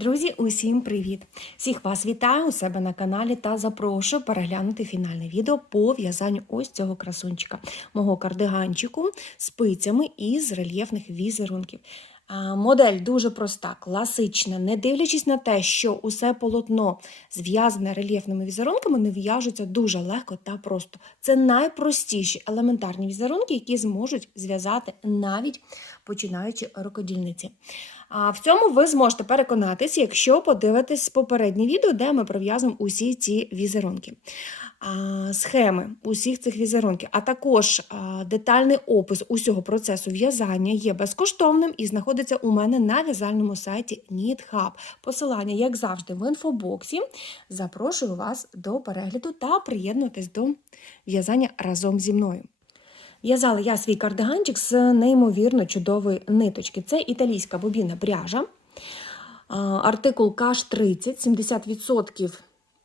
Друзі, усім привіт! Всіх вас вітаю у себе на каналі та запрошую переглянути фінальне відео по в'язанню ось цього красунчика, мого кардиганчику з пицями із рельєфних візерунків. Модель дуже проста, класична, не дивлячись на те, що усе полотно зв'язане рельєфними візерунками, не в'яжуться дуже легко та просто. Це найпростіші елементарні візерунки, які зможуть зв'язати навіть починаючи рукодільниці. А в цьому ви зможете переконатись, якщо подивитесь попереднє відео, де ми прив'язуємо усі ці візерунки. Схеми усіх цих візерунків, а також детальний опис усього процесу в'язання є безкоштовним і знаходиться у мене на в'язальному сайті KnitHub. Посилання, як завжди, в інфобоксі. Запрошую вас до перегляду та приєднуйтесь до в'язання разом зі мною. В'язала я свій кардиганчик з неймовірно чудової ниточки. Це італійська бобіна пряжа, артикул каш 30, 70%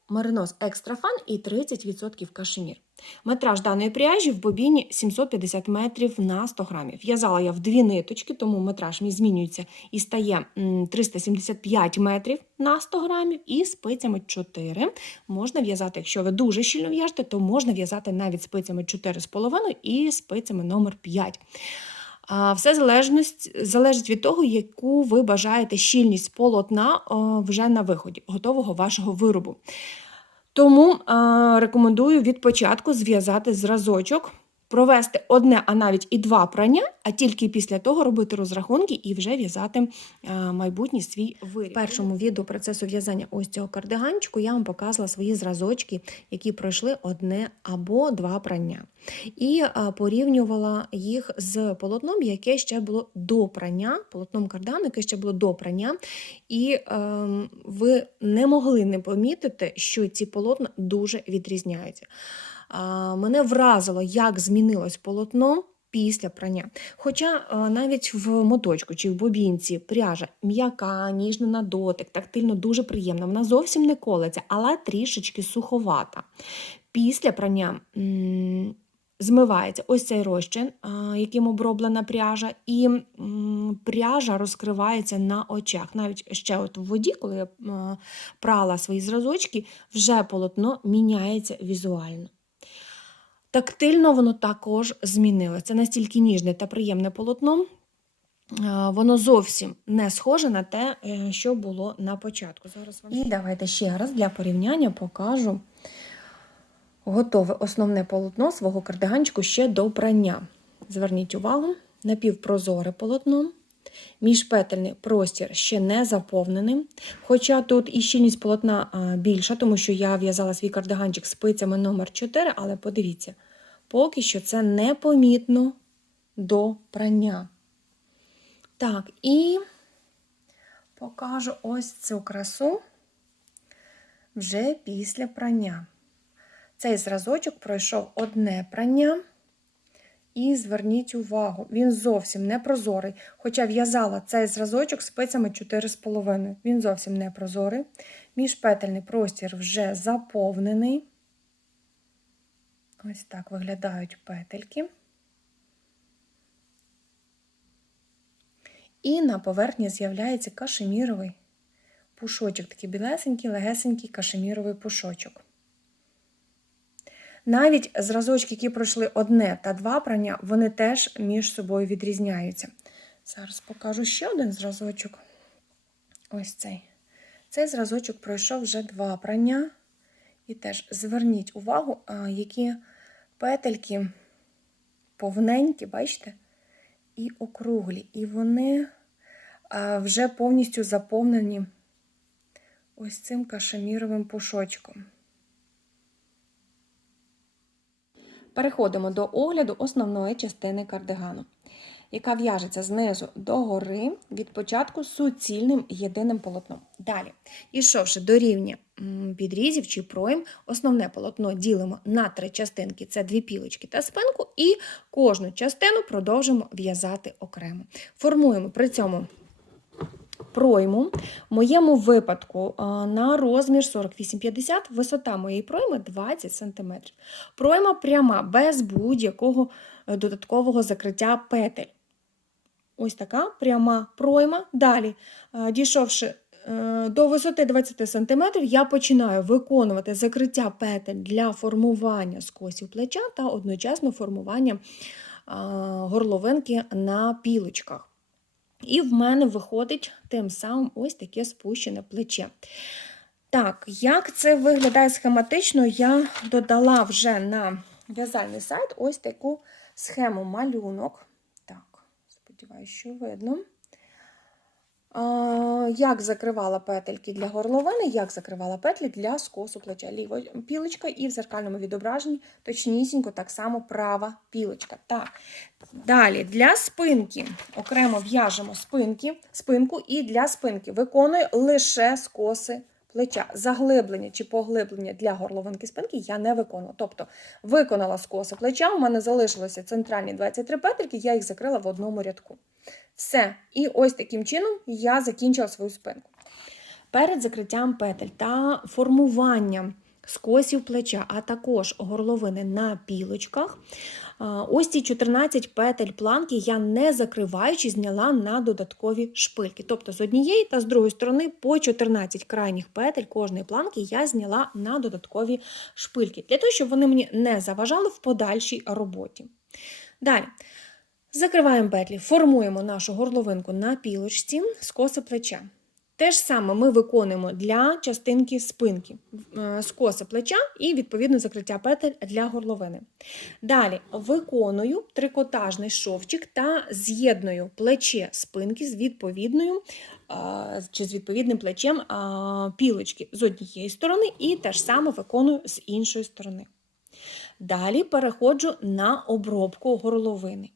меринос екстрафан і 30% кашемір. Метраж даної пряжі в бобіні 750 метрів на 100 грамів. В'язала я в дві ниточки, тому метраж мій змінюється і стає 375 метрів на 100 грамів, і спицями 4. Можна в'язати, якщо ви дуже щільно в'яжете, то можна в'язати навіть спицями 4,5 і спицями номер 5. Все залежність, залежить від того, яку ви бажаєте щільність полотна вже на виході, готового вашого виробу. Тому рекомендую від початку зв'язати зразочок, провести одне, а навіть і два прання, а тільки після того робити розрахунки і вже в'язати е, майбутній свій виріб. В першому відео процесу в'язання ось цього кардиганчику я вам показала свої зразочки, які пройшли одне або два прання. І е, порівнювала їх з полотном, яке ще було до прання, полотном кардану, яке ще було до прання. І е, ви не могли не помітити, що ці полотна дуже відрізняються. Мене вразило, як змінилось полотно після прання. Хоча навіть в моточку чи в бобінці пряжа м'яка, ніжна на дотик, тактильно дуже приємна. Вона зовсім не колеться, але трішечки суховата. Після прання змивається ось цей розчин, яким оброблена пряжа, і пряжа розкривається на очах. Навіть ще от в воді, коли я прала свої зразочки, вже полотно міняється візуально. Тактильно воно також змінилося. Це настільки ніжне та приємне полотно, воно зовсім не схоже на те, е, що було на початку. Зараз вам... І давайте ще раз для порівняння покажу готове основне полотно свого кардиганчику ще до прання. Зверніть увагу, напівпрозоре полотно. Міжпетельний простір ще не заповнений. Хоча тут і щільність полотна більша, тому що я в'язала свій кардиганчик спицями номер 4 але подивіться, поки що це непомітно до прання. Так, і покажу ось цю красу вже після прання. Цей зразочок пройшов одне прання. І зверніть увагу, він зовсім не прозорий. Хоча в'язала цей зразочок спицями 4,5. Він зовсім не прозорий. Міжпетельний простір вже заповнений. Ось так виглядають петельки. І на поверхні з'являється кашеміровий пушочок, такий білесенький, легесенький кашеміровий пушочок. Навіть зразочки, які пройшли одне та два прання, вони теж між собою відрізняються. Зараз покажу ще один зразочок. Ось цей. Цей зразочок пройшов вже два прання. І теж зверніть увагу, які петельки повненькі, бачите? І округлі. І вони вже повністю заповнені ось цим кашеміровим пушочком. Переходимо до огляду основної частини кардигану, яка в'яжеться знизу до гори від початку суцільним єдиним полотном. Далі, ішовши до рівня підрізів чи пройм, основне полотно ділимо на три частинки це дві пілочки та спинку, і кожну частину продовжимо в'язати окремо. Формуємо при цьому пройму. В моєму випадку на розмір 48-50, висота моєї пройми 20 см. Пройма пряма, без будь-якого е, додаткового закриття петель. Ось така пряма пройма. Далі, дійшовши е, до висоти 20 см я починаю виконувати закриття петель для формування скосів плеча та одночасно формування горловинки на пілочках. І в мене виходить тим самим ось таке спущене плече. Так, як це виглядає схематично, я додала вже на в'язальний сайт ось таку схему малюнок. Так, сподіваюся, що видно. Як закривала петельки для горловини, як закривала петлі для скосу плеча. Ліва пілочка і в зеркальному відображенні точнісінько так само права пілочка. Так. Далі для спинки окремо в'яжемо спинки, спинку і для спинки виконую лише скоси плеча. Заглиблення чи поглиблення для горловинки спинки я не виконую. Тобто виконала скоси плеча, у мене залишилося центральні 23 петельки, я їх закрила в одному рядку. Все. І ось таким чином я закінчила свою спинку. Перед закриттям петель та формуванням скосів плеча, а також горловини на пілочках. Ось ці 14 петель планки я не закриваючи, зняла на додаткові шпильки. Тобто з однієї та з другої сторони по 14 крайніх петель кожної планки я зняла на додаткові шпильки, для того, щоб вони мені не заважали в подальшій роботі. Далі. Закриваємо петлі, формуємо нашу горловинку на пілочці скоси плеча. Те ж саме ми виконуємо для частинки спинки, скоси плеча і, відповідно, закриття петель для горловини. Далі виконую трикотажний шовчик та з'єдную плече спинки з відповідною чи з відповідним плечем пілочки з однієї сторони, і те ж саме виконую з іншої сторони. Далі переходжу на обробку горловини.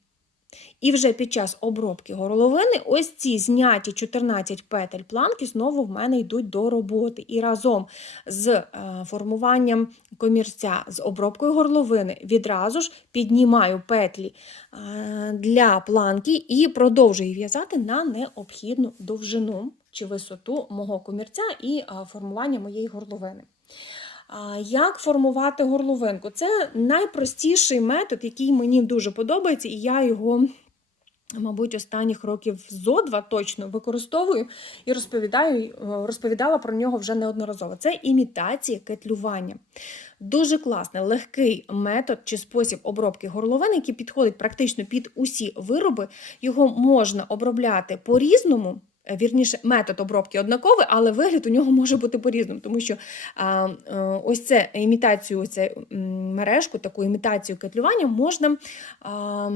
І вже під час обробки горловини ось ці зняті 14 петель планки знову в мене йдуть до роботи. І разом з е, формуванням комірця, з обробкою горловини відразу ж піднімаю петлі е, для планки і продовжую в'язати на необхідну довжину чи висоту мого комірця і е, формування моєї горловини. Як формувати горловинку? Це найпростіший метод, який мені дуже подобається, і я його, мабуть, останніх років зо два точно використовую і розповідаю, е, розповідала про нього вже неодноразово. Це імітація кетлювання. Дуже класний, легкий метод чи спосіб обробки горловини, який підходить практично під усі вироби. Його можна обробляти по-різному. Е, вірніше, метод обробки однаковий, але вигляд у нього може бути по-різному, тому що а, е, ось це імітацію, це мережку, таку імітацію кетлювання можна. А,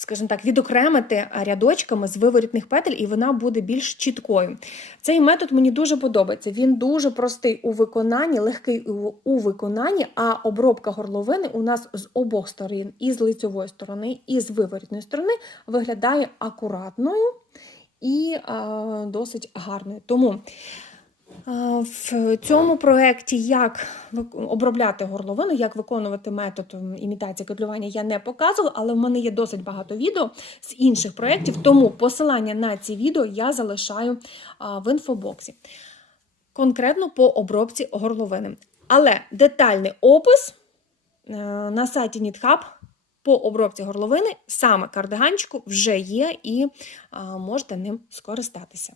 Скажімо так, відокремити рядочками з виворітних петель, і вона буде більш чіткою. Цей метод мені дуже подобається. Він дуже простий у виконанні, легкий у виконанні, а обробка горловини у нас з обох сторон, і з лицьової сторони, і з виворітної сторони, виглядає акуратною і а, досить гарною. Тому в цьому проєкті як обробляти горловину, як виконувати метод імітації котлювання, я не показувала, але в мене є досить багато відео з інших проєктів, тому посилання на ці відео я залишаю в інфобоксі. Конкретно по обробці горловини. Але детальний опис е, на сайті NeedHub по обробці горловини, саме кардиганчику, вже є і можете ним скористатися.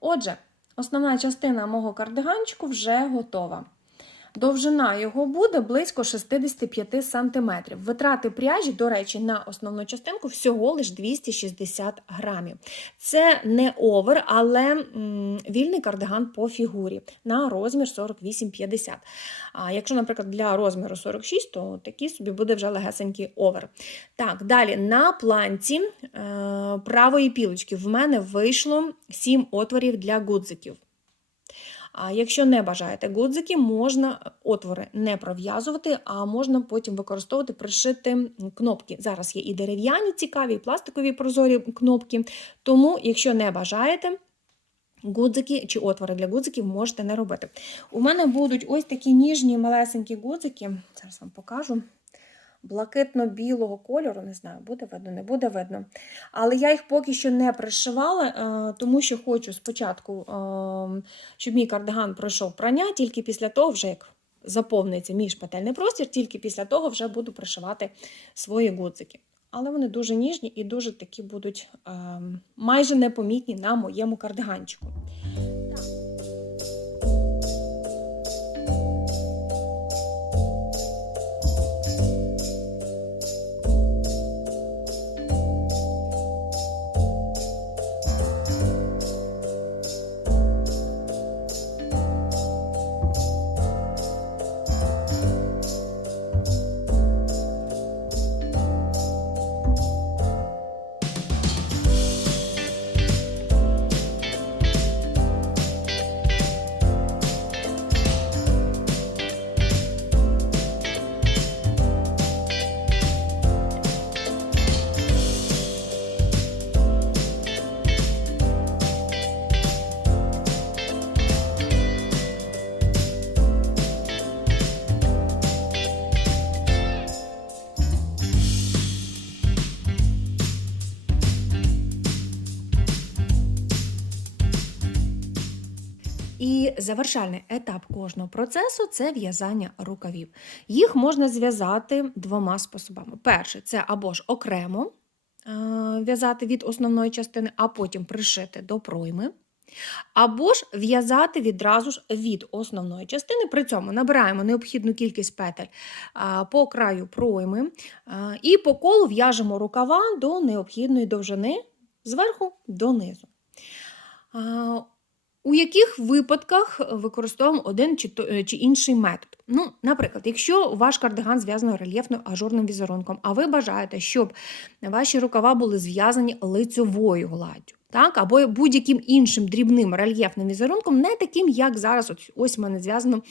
Отже, Основна частина мого кардиганчику вже готова. Довжина його буде близько 65 см. Витрати пряжі, до речі, на основну частинку всього лиш 260 грамів. Це не овер, але м, вільний кардиган по фігурі на розмір 48-50. А якщо, наприклад, для розміру 46, то такий собі буде вже легесенький овер. Так, далі на планці е, правої пілочки в мене вийшло 7 отворів для гудзиків. А якщо не бажаєте гудзики, можна отвори не пров'язувати, а можна потім використовувати пришити кнопки. Зараз є і дерев'яні, цікаві, і пластикові прозорі кнопки. Тому, якщо не бажаєте, Гудзики чи отвори для гудзиків можете не робити. У мене будуть ось такі ніжні малесенькі гудзики, зараз вам покажу блакитно-білого кольору, не знаю, буде видно, не буде видно. Але я їх поки що не пришивала, е, тому що хочу спочатку, е, щоб мій кардиган пройшов прання, тільки після того, вже як заповниться мій шпательний простір, тільки після того вже буду пришивати свої гудзики. але вони дуже ніжні і дуже такі будуть ем, майже непомітні на моєму кардиганчику. Завершальний етап кожного процесу це в'язання рукавів. Їх можна зв'язати двома способами. Перше, це або ж окремо е, в'язати від основної частини, а потім пришити до пройми. Або ж в'язати відразу ж від основної частини. При цьому набираємо необхідну кількість петель по краю пройми і по колу в'яжемо рукава до необхідної довжини зверху донизу. У яких випадках використовуємо один чи, то- чи інший метод? Ну, наприклад, якщо ваш кардиган зв'язаний рельєфно ажурним візерунком, а ви бажаєте, щоб ваші рукава були зв'язані лицьовою гладдю, так, або будь-яким іншим дрібним рельєфним візерунком, не таким, як зараз, от, ось в мене зв'язано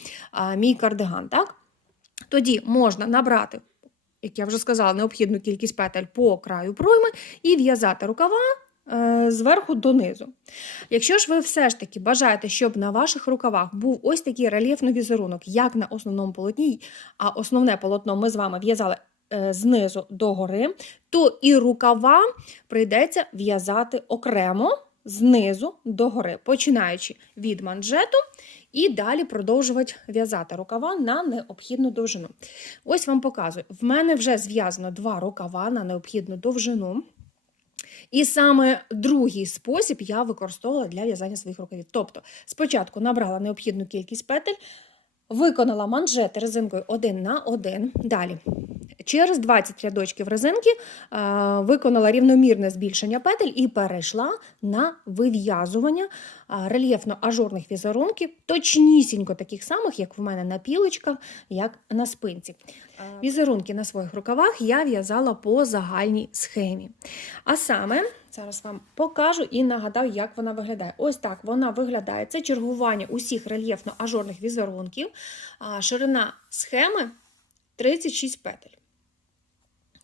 мій кардиган, так? Тоді можна набрати, як я вже сказала, необхідну кількість петель по краю пройми і в'язати рукава зверху донизу. Якщо ж ви все ж таки бажаєте, щоб на ваших рукавах був ось такий рельєфний візерунок, як на основному полотні, а основне полотно ми з вами в'язали е, знизу до гори, то і рукава прийдеться в'язати окремо знизу до гори, починаючи від манжету і далі продовжувати в'язати рукава на необхідну довжину. Ось вам показую. В мене вже зв'язано два рукава на необхідну довжину. І саме другий спосіб я використовувала для в'язання своїх рукавів. Тобто, спочатку набрала необхідну кількість петель, виконала манжети резинкою 1 на 1. Далі. Через 20 рядочків резинки е, виконала рівномірне збільшення петель і перейшла на вив'язування е, рельєфно-ажурних візерунків, точнісінько таких самих, як в мене на пілочках, як на спинці. Візерунки на своїх рукавах я в'язала по загальній схемі. А саме, зараз вам покажу і нагадаю, як вона виглядає. Ось так вона виглядає. Це чергування усіх рельєфно-ажурних візерунків. Ширина схеми 36 петель.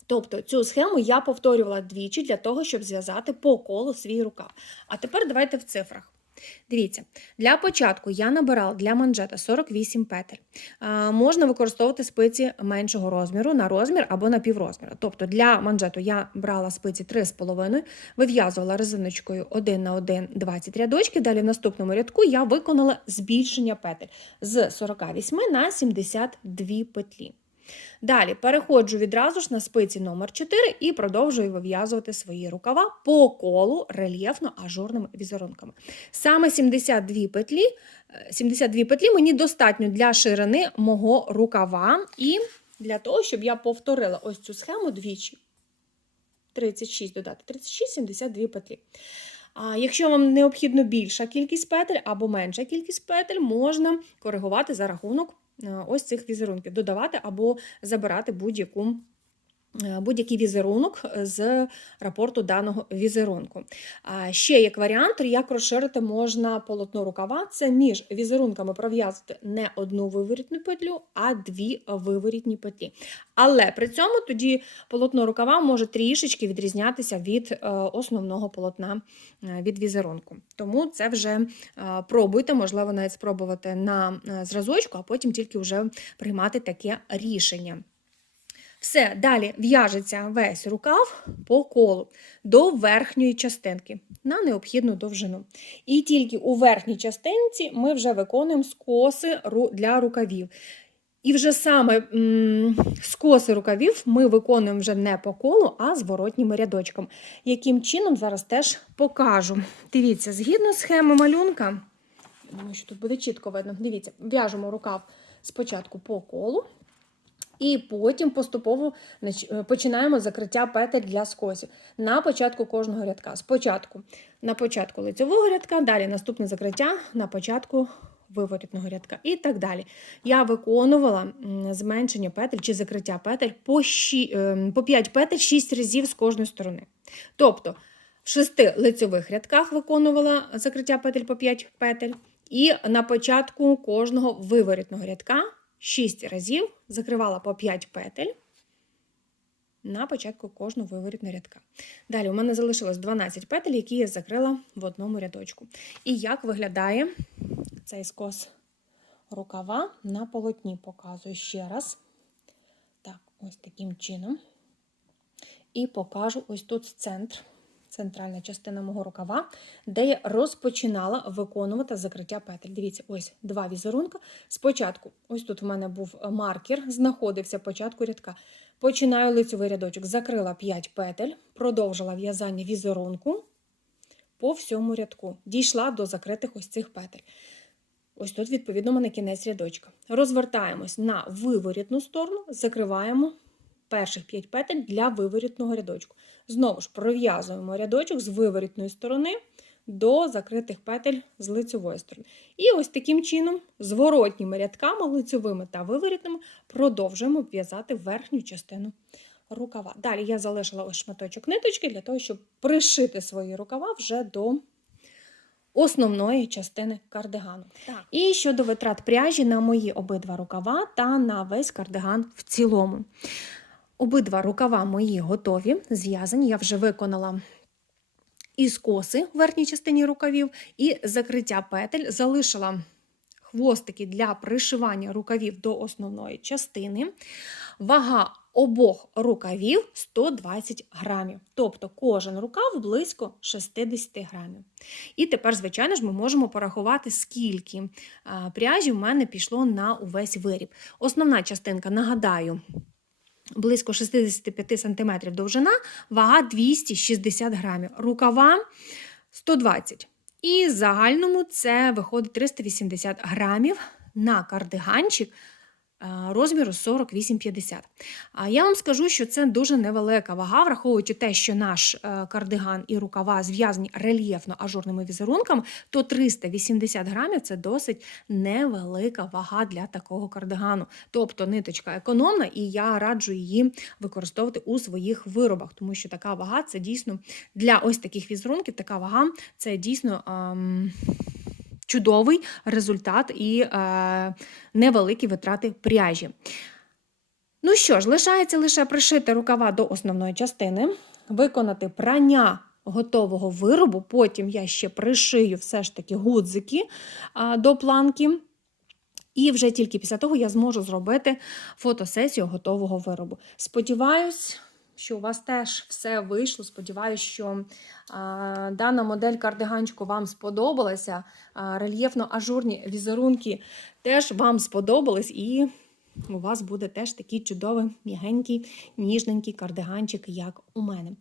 Тобто цю схему я повторювала двічі для того, щоб зв'язати по колу свій рукав. А тепер давайте в цифрах. Дивіться, для початку я набирала для манжета 48 петель. А, можна використовувати спиці меншого розміру на розмір або на піврозміру. Тобто для манжету я брала спиці 3,5, вив'язувала резиночкою 1 на 1 20 рядочків. Далі в наступному рядку я виконала збільшення петель з 48 на 72 петлі. Далі переходжу відразу ж на спиці номер 4 і продовжую вив'язувати свої рукава по колу рельєфно-ажурними візерунками. Саме 72 петлі, е, 72 петлі мені достатньо для ширини мого рукава і для того, щоб я повторила ось цю схему двічі. 36 додати 36, 72 петлі. А якщо вам необхідно більша кількість петель або менша кількість петель, можна коригувати за рахунок е, ось цих візерунків, додавати або забирати будь-яку. Е, Будь-який візерунок з рапорту даного візерунку. Ще як варіант, як розширити можна полотно рукава. Це між візерунками пров'язати не одну виворітну петлю, а дві виворітні петлі. Але при цьому тоді полотно рукава може трішечки відрізнятися від е, основного полотна е, від візерунку. Тому це вже е, пробуйте, можливо, навіть спробувати на е, зразочку, а потім тільки вже приймати таке рішення. Все, далі в'яжеться весь рукав по колу до верхньої частинки на необхідну довжину. І тільки у верхній частинці ми вже виконуємо скоси для рукавів. І вже саме скоси рукавів ми виконуємо вже не по колу, а зворотніми рядочком. Яким чином зараз теж покажу. Дивіться, згідно схеми малюнка, думаю, що тут буде чітко видно. Дивіться, в'яжемо рукав спочатку по колу, і потім поступово е, починаємо закриття петель для скосів на початку кожного рядка. Спочатку на початку лицевого рядка, далі наступне закриття на початку виворітного рядка і так далі. Я виконувала зменшення петель чи закриття петель по, ші, е, по 5 петель 6 разів з кожної сторони. Тобто в шести лицьових рядках виконувала закриття петель по 5 петель, і на початку кожного виворітного рядка 6 разів закривала по 5 петель на початку кожного виворітного рядка. Далі у мене залишилось 12 петель, які я закрила в одному рядочку. І як виглядає цей скос рукава на полотні, показую ще раз. Так, ось таким чином. І покажу ось тут центр, центральна частина мого рукава, де я розпочинала виконувати закриття петель. Дивіться, ось два візерунки. Спочатку, ось тут в мене був маркер, знаходився початку рядка. Починаю лицевий рядочок, закрила 5 петель, продовжила в'язання візерунку по всьому рядку. Дійшла до закритих ось цих петель. Ось тут, відповідно, у мене кінець рядочка. Розвертаємось на виворітну сторону, закриваємо перших 5 петель для виворітного рядочку. Знову ж пров'язуємо рядочок з виворітної сторони до закритих петель з лицевої сторони. І ось таким чином, зворотніми рядками, лицевими та виворітними, продовжуємо в'язати верхню частину рукава. Далі я залишила ось шматочок ниточки для того, щоб пришити свої рукава вже до основної частини кардигану. Так. І щодо витрат пряжі на мої обидва рукава та на весь кардиган в цілому. Обидва рукава мої готові, зв'язані. Я вже виконала і скоси в верхній частині рукавів, і закриття петель. Залишила хвостики для пришивання рукавів до основної частини. Вага обох рукавів 120 грамів. Тобто кожен рукав близько 60 грамів. І тепер, звичайно ж, ми можемо порахувати, скільки пряжі в мене пішло на увесь виріб. Основна частинка, нагадаю, близько 65 см довжина, вага 260 грамів. Рукава 120 І загальному це виходить 380 грамів на кардиганчик розміру 48-50. А я вам скажу, що це дуже невелика вага, враховуючи те, що наш е, кардиган і рукава зв'язані рельєфно ажурними візерунками, то 380 грамів це досить невелика вага для такого кардигану. Тобто ниточка економна, і я раджу її використовувати у своїх виробах, тому що така вага це дійсно для ось таких візерунків, така вага це дійсно. Ем... Чудовий результат і е, невеликі витрати пряжі. Ну що ж, лишається лише пришити рукава до основної частини, виконати прання готового виробу. Потім я ще пришию все ж таки гудзики а, до планки. І вже тільки після того я зможу зробити фотосесію готового виробу. Сподіваюсь, що у вас теж все вийшло. Сподіваюсь, що а, дана модель кардиганчику вам сподобалася. А, рельєфно-ажурні візерунки теж вам сподобались. І у вас буде теж такий чудовий, м'ягенький, ніжненький кардиганчик, як у мене.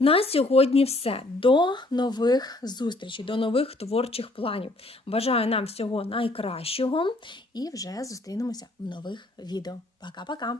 На сьогодні все. До нових зустрічей, до нових творчих планів. Бажаю нам всього найкращого і вже зустрінемося в нових відео. Пока-пока!